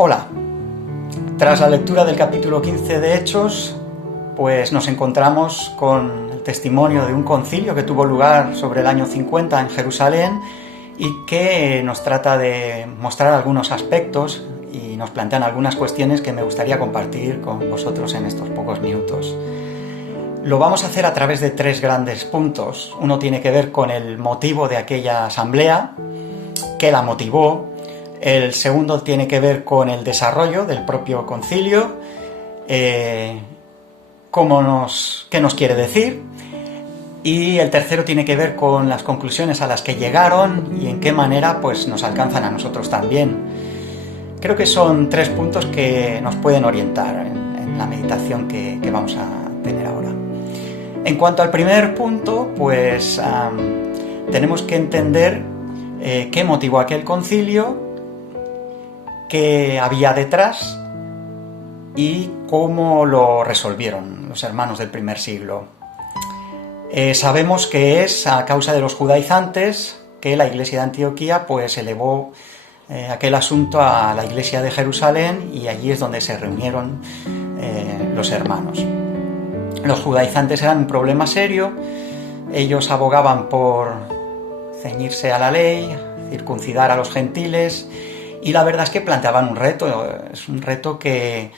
Hola, tras la lectura del capítulo 15 de Hechos, pues nos encontramos con el testimonio de un concilio que tuvo lugar sobre el año 50 en Jerusalén y que nos trata de mostrar algunos aspectos y nos plantean algunas cuestiones que me gustaría compartir con vosotros en estos pocos minutos. Lo vamos a hacer a través de tres grandes puntos. Uno tiene que ver con el motivo de aquella asamblea, qué la motivó. El segundo tiene que ver con el desarrollo del propio concilio, qué nos quiere decir. Y el tercero tiene que ver con las conclusiones a las que llegaron y en qué manera pues, nos alcanzan a nosotros también. Creo que son tres puntos que nos pueden orientar en la meditación que vamos a tener ahora. En cuanto al primer punto, pues tenemos que entender qué motivó aquel concilio, qué había detrás y cómo lo resolvieron los hermanos del primer siglo. Sabemos que es a causa de los judaizantes que la iglesia de Antioquía pues elevó aquel asunto a la iglesia de Jerusalén y allí es donde se reunieron los hermanos. Los judaizantes eran un problema serio, ellos abogaban por ceñirse a la ley, circuncidar a los gentiles. Y la verdad es que planteaban un reto, es un reto que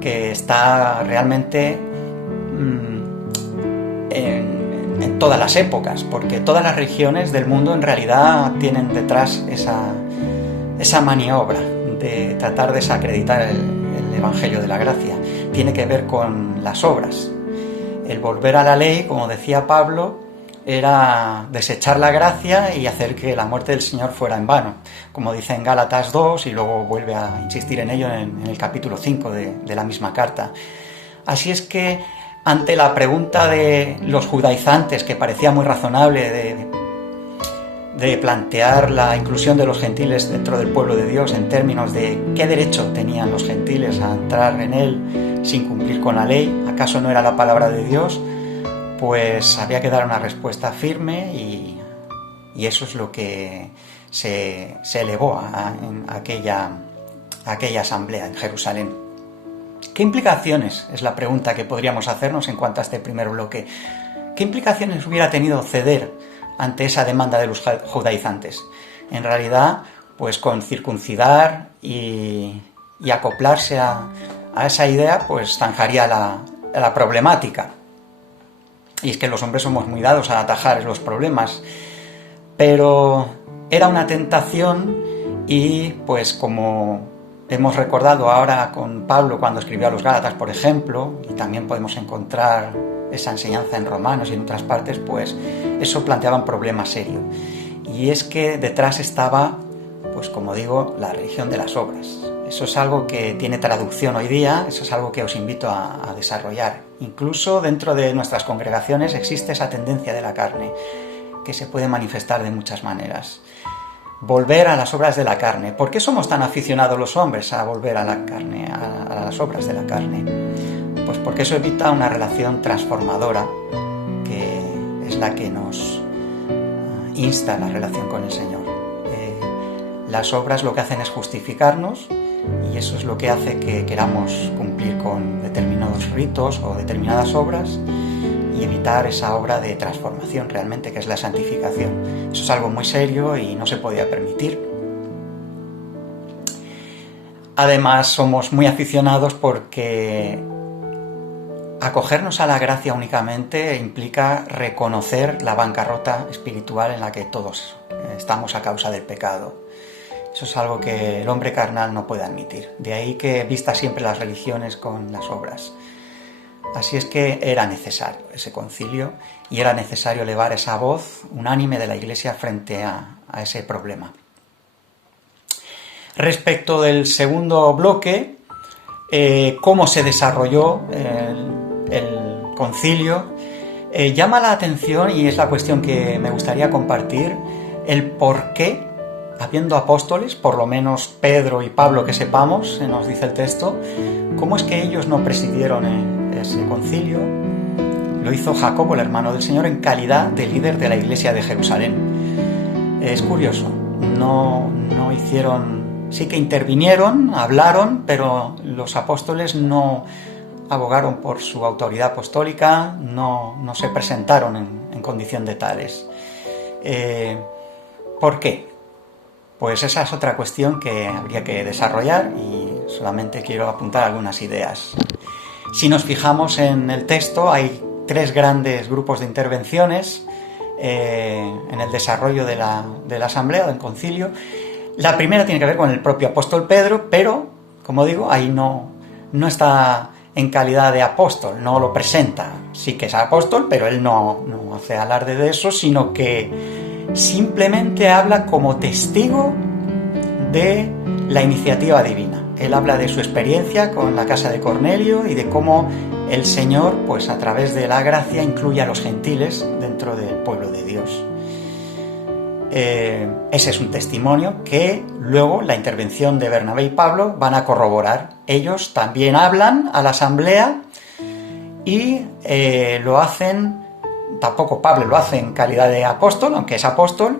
está realmente en todas las épocas, porque todas las religiones del mundo en realidad tienen detrás esa maniobra de tratar de desacreditar el Evangelio de la Gracia. Tiene que ver con las obras. El volver a la ley, como decía Pablo, era desechar la gracia y hacer que la muerte del Señor fuera en vano, como dice en Gálatas 2 y luego vuelve a insistir en ello en el capítulo 5 de la misma carta. Así es que ante la pregunta de los judaizantes, que parecía muy razonable de plantear la inclusión de los gentiles dentro del pueblo de Dios en términos de qué derecho tenían los gentiles a entrar en él sin cumplir con la ley, ¿acaso no era la palabra de Dios? Pues había que dar una respuesta firme y eso es lo que se elevó en aquella asamblea en Jerusalén. ¿Qué implicaciones? Es la pregunta que podríamos hacernos en cuanto a este primer bloque. ¿Qué implicaciones hubiera tenido ceder ante esa demanda de los judaizantes? En realidad, pues con circuncidar y acoplarse a esa idea, pues zanjaría la problemática. Y es que los hombres somos muy dados a atajar los problemas, pero era una tentación y pues como hemos recordado ahora con Pablo cuando escribió a los Gálatas, por ejemplo, y también podemos encontrar esa enseñanza en Romanos y en otras partes, pues eso planteaba un problema serio. Y es que detrás estaba, pues como digo, la religión de las obras. Eso es algo que tiene traducción hoy día, eso es algo que os invito a desarrollar. Incluso dentro de nuestras congregaciones existe esa tendencia de la carne, que se puede manifestar de muchas maneras. Volver a las obras de la carne. ¿Por qué somos tan aficionados los hombres a volver a la carne, a las obras de la carne? Pues porque eso evita una relación transformadora, que es la que nos insta a la relación con el Señor. Las obras lo que hacen es justificarnos, y eso es lo que hace que queramos cumplir con determinados ritos o determinadas obras y evitar esa obra de transformación realmente, que es la santificación. Eso es algo muy serio y no se podía permitir. Además, somos muy aficionados porque acogernos a la gracia únicamente implica reconocer la bancarrota espiritual en la que todos estamos a causa del pecado. Eso es algo que el hombre carnal no puede admitir. De ahí que vista siempre las religiones con las obras. Así es que era necesario ese concilio y era necesario elevar esa voz unánime de la Iglesia frente a ese problema. Respecto del segundo bloque, cómo se desarrolló el concilio, llama la atención, y es la cuestión que me gustaría compartir, el por qué, habiendo apóstoles, por lo menos Pedro y Pablo que sepamos, nos dice el texto, cómo es que ellos no presidieron ese concilio. Lo hizo Jacobo, el hermano del Señor, en calidad de líder de la iglesia de Jerusalén. Es curioso, no hicieron sí que intervinieron, hablaron, pero los apóstoles no abogaron por su autoridad apostólica, no se presentaron en condición de tales. ¿Por qué? Pues esa es otra cuestión que habría que desarrollar y solamente quiero apuntar algunas ideas. Si nos fijamos en el texto, hay 3 grandes grupos de intervenciones en el desarrollo de la asamblea, del concilio. La primera tiene que ver con el propio apóstol Pedro, pero, como digo, ahí no está en calidad de apóstol, no lo presenta. Sí que es apóstol, pero él no hace alarde de eso, sino que simplemente habla como testigo de la iniciativa divina. Él habla de su experiencia con la casa de Cornelio y de cómo el Señor, pues a través de la gracia, incluye a los gentiles dentro del pueblo de Dios. Ese es un testimonio que luego la intervención de Bernabé y Pablo van a corroborar. Ellos también hablan a la asamblea y lo hacen, tampoco Pablo lo hace en calidad de apóstol, aunque es apóstol,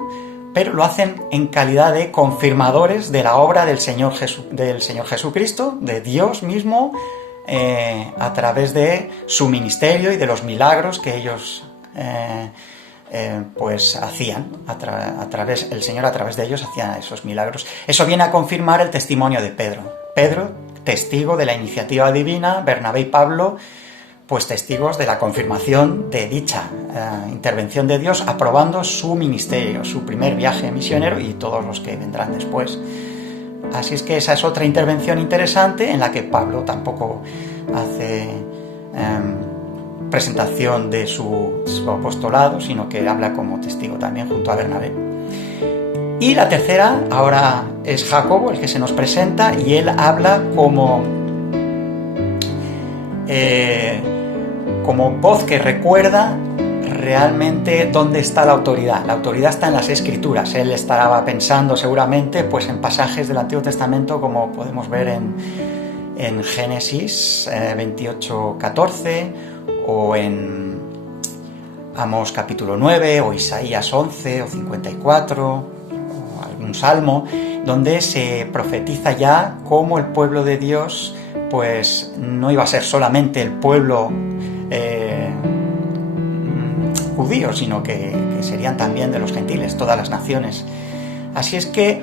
pero lo hacen en calidad de confirmadores de la obra del Señor Jesucristo, de Dios mismo, a través de su ministerio y de los milagros que ellos pues hacían, el Señor a través de ellos hacía esos milagros. Eso viene a confirmar el testimonio de Pedro. Pedro, testigo de la iniciativa divina, Bernabé y Pablo, pues testigos de la confirmación de dicha intervención de Dios, aprobando su ministerio, su primer viaje misionero y todos los que vendrán después. Así es que esa es otra intervención interesante en la que Pablo tampoco hace presentación de su apostolado, sino que habla como testigo también junto a Bernabé. Y la tercera, ahora es Jacobo el que se nos presenta, y él habla como voz que recuerda realmente dónde está la autoridad. La autoridad está en las Escrituras. Él estará pensando seguramente pues en pasajes del Antiguo Testamento, como podemos ver en Génesis 28:14, o en Amós capítulo 9, o Isaías 11, o 54, o algún salmo, donde se profetiza ya cómo el pueblo de Dios pues no iba a ser solamente el pueblo judío, sino que serían también de los gentiles, todas las naciones. Así es que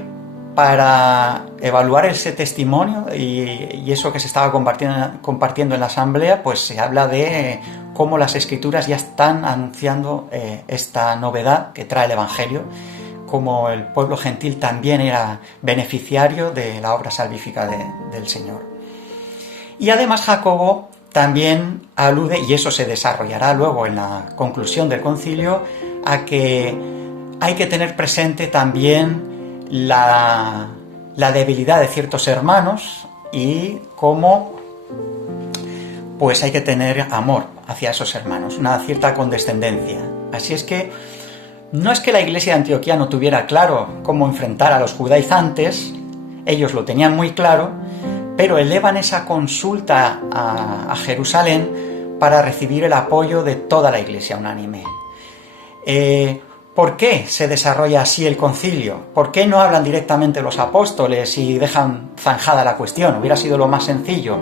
para evaluar ese testimonio y eso que se estaba compartiendo en la asamblea, pues se habla de cómo las Escrituras ya están anunciando esta novedad que trae el Evangelio, como el pueblo gentil también era beneficiario de la obra salvífica del Señor. Y además Jacobo también alude, y eso se desarrollará luego en la conclusión del concilio, a que hay que tener presente también la debilidad de ciertos hermanos y cómo pues hay que tener amor hacia esos hermanos, una cierta condescendencia. Así es que no es que la iglesia de Antioquía no tuviera claro cómo enfrentar a los judaizantes, ellos lo tenían muy claro, pero elevan esa consulta a Jerusalén para recibir el apoyo de toda la iglesia unánime. ¿Por qué se desarrolla así el concilio? ¿Por qué no hablan directamente los apóstoles y dejan zanjada la cuestión? Hubiera sido lo más sencillo.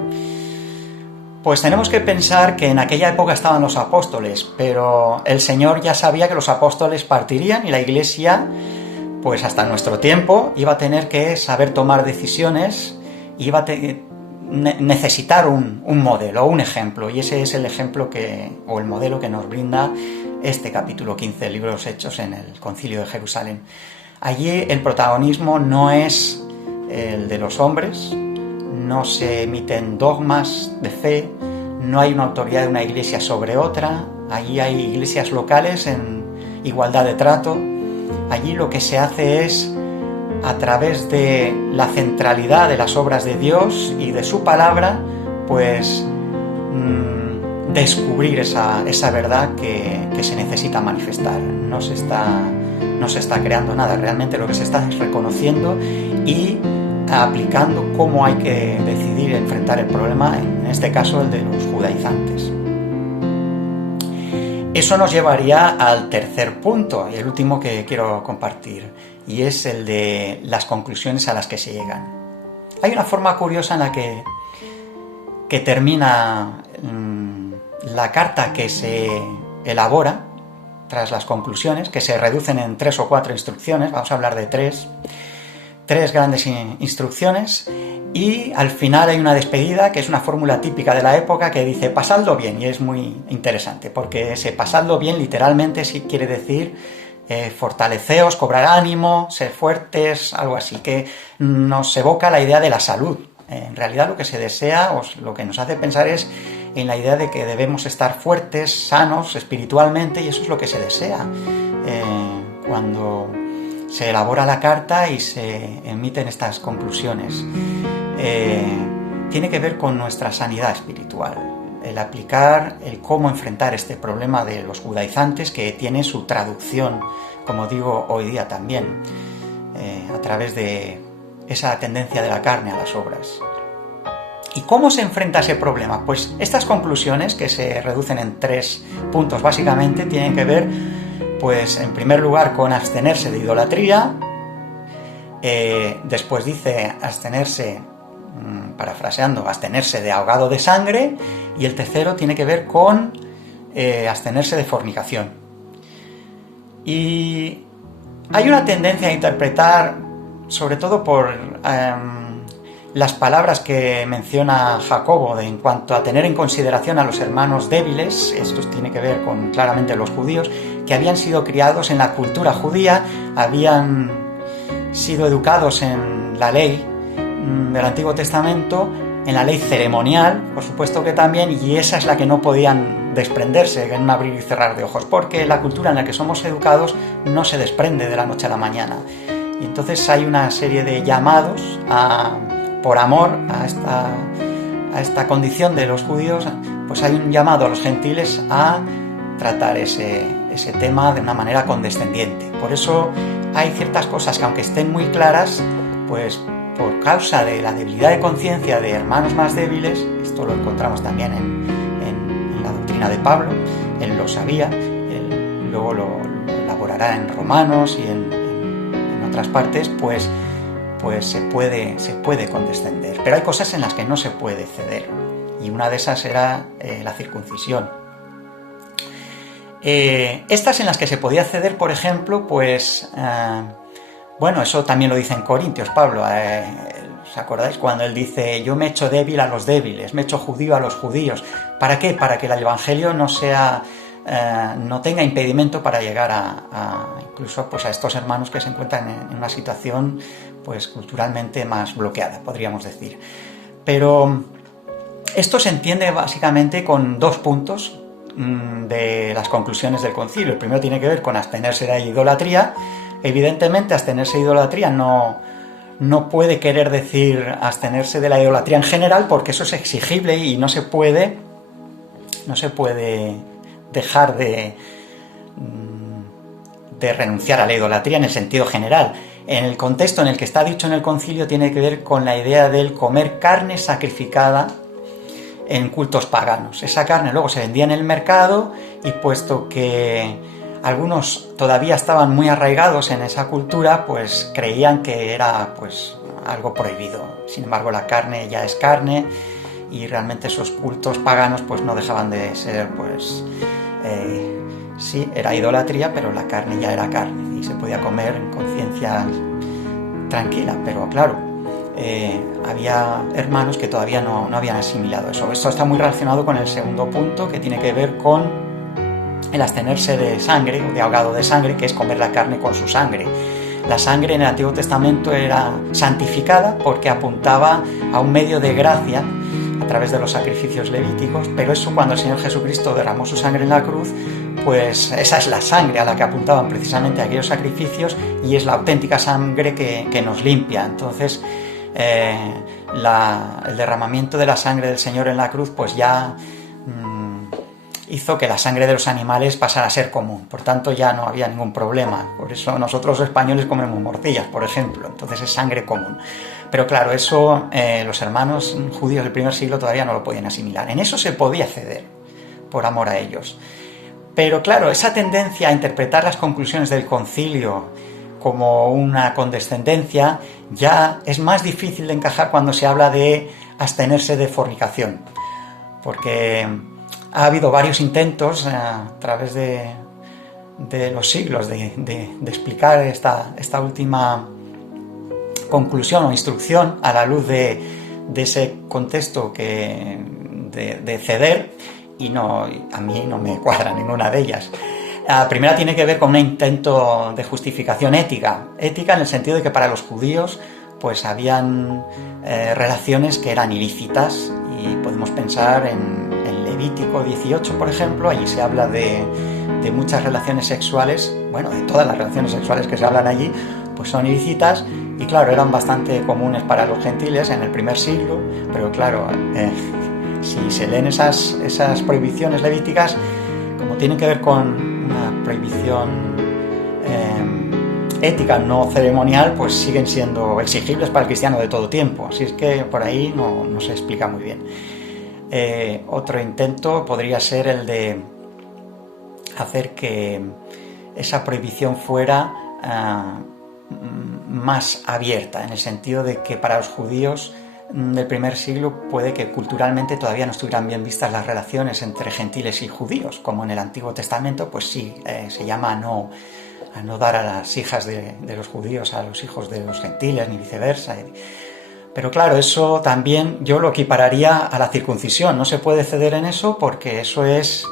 Pues tenemos que pensar que en aquella época estaban los apóstoles, pero el Señor ya sabía que los apóstoles partirían y la iglesia, pues hasta nuestro tiempo, iba a tener que saber tomar decisiones, iba a necesitar un modelo, un ejemplo, y ese es el ejemplo o el modelo que nos brinda este capítulo 15 del libro de los Hechos en el Concilio de Jerusalén. Allí el protagonismo no es el de los hombres, no se emiten dogmas de fe, no hay una autoridad de una iglesia sobre otra, allí hay iglesias locales en igualdad de trato. Allí lo que se hace es, a través de la centralidad de las obras de Dios y de su palabra, pues descubrir esa verdad que se necesita manifestar. No se está creando nada, realmente lo que se está es reconociendo y aplicando cómo hay que decidir enfrentar el problema, en este caso el de los judaizantes. Eso nos llevaría al tercer punto y el último que quiero compartir. y es el de las conclusiones a las que se llegan. Hay una forma curiosa en la que termina la carta que se elabora tras las conclusiones, que se reducen en 3 o 4 instrucciones. Vamos a hablar de tres grandes instrucciones, y al final hay una despedida que es una fórmula típica de la época que dice pasadlo bien, y es muy interesante porque ese pasadlo bien literalmente sí quiere decir fortaleceos, cobrar ánimo, ser fuertes, algo así, que nos evoca la idea de la salud. En realidad lo que se desea, o lo que nos hace pensar, es en la idea de que debemos estar fuertes, sanos espiritualmente, y eso es lo que se desea cuando se elabora la carta y se emiten estas conclusiones. Tiene que ver con nuestra sanidad espiritual, el aplicar, el cómo enfrentar este problema de los judaizantes, que tiene su traducción, como digo, hoy día también, a través de esa tendencia de la carne a las obras. ¿Y cómo se enfrenta ese problema? Pues estas conclusiones, que se reducen en 3 puntos básicamente, tienen que ver, pues en primer lugar, con abstenerse de idolatría. Después dice abstenerse, parafraseando, abstenerse de ahogado de sangre, y el tercero tiene que ver con abstenerse de fornicación. Y hay una tendencia a interpretar, sobre todo por las palabras que menciona Jacobo en cuanto a tener en consideración a los hermanos débiles. Esto tiene que ver con claramente los judíos, que habían sido criados en la cultura judía, habían sido educados en la ley del Antiguo Testamento, en la ley ceremonial, por supuesto que también, y esa es la que no podían desprenderse en un abrir y cerrar de ojos, porque la cultura en la que somos educados no se desprende de la noche a la mañana. Y entonces hay una serie de llamados por amor a esta condición de los judíos, pues hay un llamado a los gentiles a tratar ese tema de una manera condescendiente. Por eso hay ciertas cosas que, aunque estén muy claras, pues por causa de la debilidad de conciencia de hermanos más débiles, esto lo encontramos también en la doctrina de Pablo, él lo sabía, él luego lo elaborará en Romanos y en otras partes, pues se puede condescender. Pero hay cosas en las que no se puede ceder, y una de esas era la circuncisión. Estas en las que se podía ceder, por ejemplo, pues bueno, eso también lo dice en Corintios Pablo. ¿Os acordáis cuando él dice: yo me he hecho débil a los débiles, me he hecho judío a los judíos? ¿Para qué? Para que el evangelio no tenga impedimento para llegar incluso pues a estos hermanos que se encuentran en una situación pues culturalmente más bloqueada, podríamos decir. Pero esto se entiende básicamente con 2 puntos de las conclusiones del concilio. El primero tiene que ver con abstenerse de idolatría. Evidentemente, abstenerse de idolatría no puede querer decir abstenerse de la idolatría en general, porque eso es exigible y no se puede dejar de renunciar a la idolatría en el sentido general. En el contexto en el que está dicho en el concilio tiene que ver con la idea del comer carne sacrificada en cultos paganos. Esa carne luego se vendía en el mercado, y puesto que algunos todavía estaban muy arraigados en esa cultura, pues creían que era pues algo prohibido. Sin embargo, la carne ya es carne, y realmente esos cultos paganos pues no dejaban de ser pues sí, era idolatría, pero la carne ya era carne y se podía comer en conciencia tranquila. Pero claro, había hermanos que todavía no habían asimilado eso. Esto está muy relacionado con el segundo punto, que tiene que ver con el abstenerse de sangre, o de ahogado de sangre, que es comer la carne con su sangre. La sangre en el Antiguo Testamento era santificada porque apuntaba a un medio de gracia a través de los sacrificios levíticos, pero eso, cuando el Señor Jesucristo derramó su sangre en la cruz, pues esa es la sangre a la que apuntaban precisamente aquellos sacrificios, y es la auténtica sangre que nos limpia. Entonces el derramamiento de la sangre del Señor en la cruz pues ya hizo que la sangre de los animales pasara a ser común. Por tanto, ya no había ningún problema. Por eso nosotros los españoles comemos morcillas, por ejemplo. Entonces es sangre común. Pero claro, eso los hermanos judíos del primer siglo todavía no lo podían asimilar. En eso se podía ceder por amor a ellos. Pero claro, esa tendencia a interpretar las conclusiones del concilio como una condescendencia, ya es más difícil de encajar cuando se habla de abstenerse de fornicación, porque ha habido varios intentos a través de los siglos de explicar esta última conclusión o instrucción a la luz de ese contexto de ceder, y a mí no me cuadra ninguna de ellas. La primera tiene que ver con un intento de justificación ética en el sentido de que para los judíos pues habían relaciones que eran ilícitas, y podemos pensar en Levítico 18, por ejemplo. Allí se habla de muchas relaciones sexuales, bueno, de todas las relaciones sexuales que se hablan allí, pues son ilícitas, y claro, eran bastante comunes para los gentiles en el primer siglo, pero claro, si se leen esas prohibiciones levíticas, como tienen que ver con una prohibición ética, no ceremonial, pues siguen siendo exigibles para el cristiano de todo tiempo, así es que por ahí no se explica muy bien. Otro intento podría ser el de hacer que esa prohibición fuera más abierta, en el sentido de que para los judíos del primer siglo puede que culturalmente todavía no estuvieran bien vistas las relaciones entre gentiles y judíos, como en el Antiguo Testamento, pues sí, se llama a no dar a las hijas de los judíos a los hijos de los gentiles, ni viceversa. Pero claro, eso también yo lo equipararía a la circuncisión. No se puede ceder en eso, porque eso es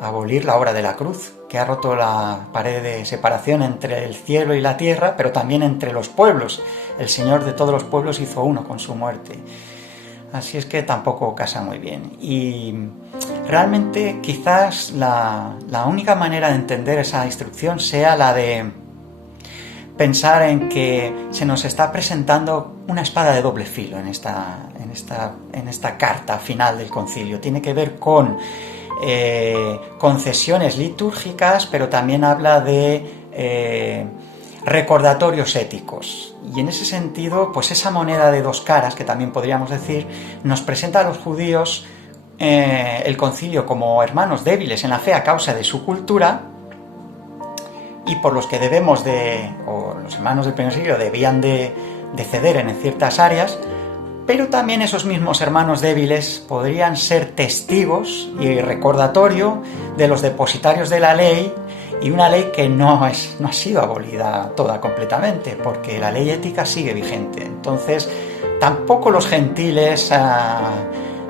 abolir la obra de la cruz, que ha roto la pared de separación entre el cielo y la tierra, pero también entre los pueblos. El Señor de todos los pueblos hizo uno con su muerte. Así es que tampoco casa muy bien. Y realmente quizás la única manera de entender esa instrucción sea la de pensar en que se nos está presentando una espada de doble filo en esta carta final del concilio. Tiene que ver con concesiones litúrgicas, pero también habla de recordatorios éticos. Y en ese sentido, pues esa moneda de dos caras, que también podríamos decir, nos presenta a los judíos el concilio como hermanos débiles en la fe a causa de su cultura, y por los que los hermanos del primer siglo debían de ceder en ciertas áreas, pero también esos mismos hermanos débiles podrían ser testigos y recordatorio de los depositarios de la ley, y una ley que no ha sido abolida toda completamente, porque la ley ética sigue vigente. Entonces, tampoco los gentiles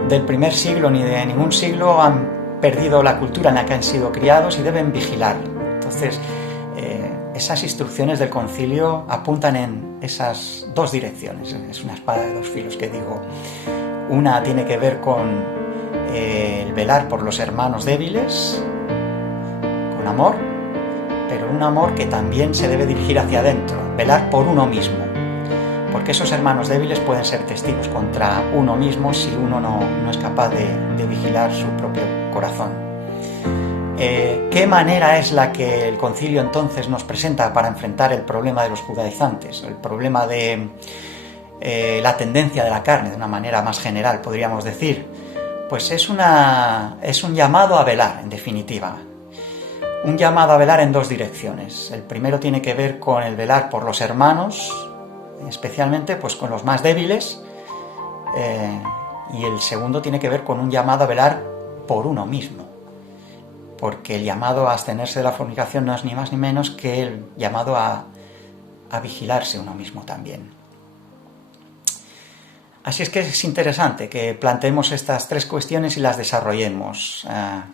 del primer siglo ni de ningún siglo han perdido la cultura en la que han sido criados y deben vigilar. Entonces, esas instrucciones del concilio apuntan en esas dos direcciones. Es una espada de dos filos que digo. Una tiene que ver con el velar por los hermanos débiles con amor, pero un amor que también se debe dirigir hacia adentro, velar por uno mismo, porque esos hermanos débiles pueden ser testigos contra uno mismo si uno no es capaz de vigilar su propio corazón. ¿Qué manera es la que el concilio entonces nos presenta para enfrentar el problema de los judaizantes, el problema de la tendencia de la carne, de una manera más general, podríamos decir? Pues es un llamado a velar, en definitiva. Un llamado a velar en dos direcciones. El primero tiene que ver con el velar por los hermanos, especialmente pues con los más débiles, y el segundo tiene que ver con un llamado a velar por uno mismo, porque el llamado a abstenerse de la fornicación no es ni más ni menos que el llamado a vigilarse uno mismo también. Así es que es interesante que planteemos estas tres cuestiones y las desarrollemos.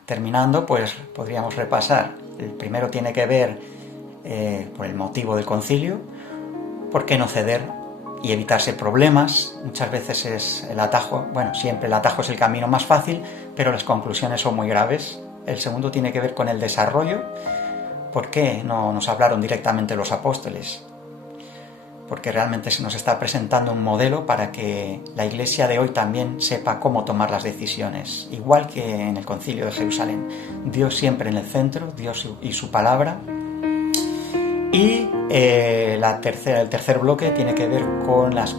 Terminando, pues podríamos repasar. El primero tiene que ver por el motivo del concilio, por qué no ceder y evitarse problemas. Muchas veces es el atajo, siempre el atajo es el camino más fácil, pero las conclusiones son muy graves. El segundo tiene que ver con el desarrollo. ¿Por qué no nos hablaron directamente los apóstoles? Porque realmente se nos está presentando un modelo para que la Iglesia de hoy también sepa cómo tomar las decisiones, igual que en el Concilio de Jerusalén. Dios siempre en el centro, Dios y su palabra. Y el tercer bloque tiene que ver con las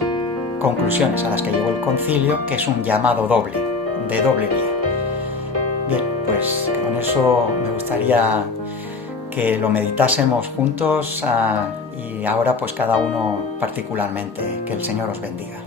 conclusiones a las que llegó el concilio, que es un llamado doble, de doble vía. Bien, pues con eso me gustaría que lo meditásemos juntos y ahora pues cada uno particularmente. Que el Señor os bendiga.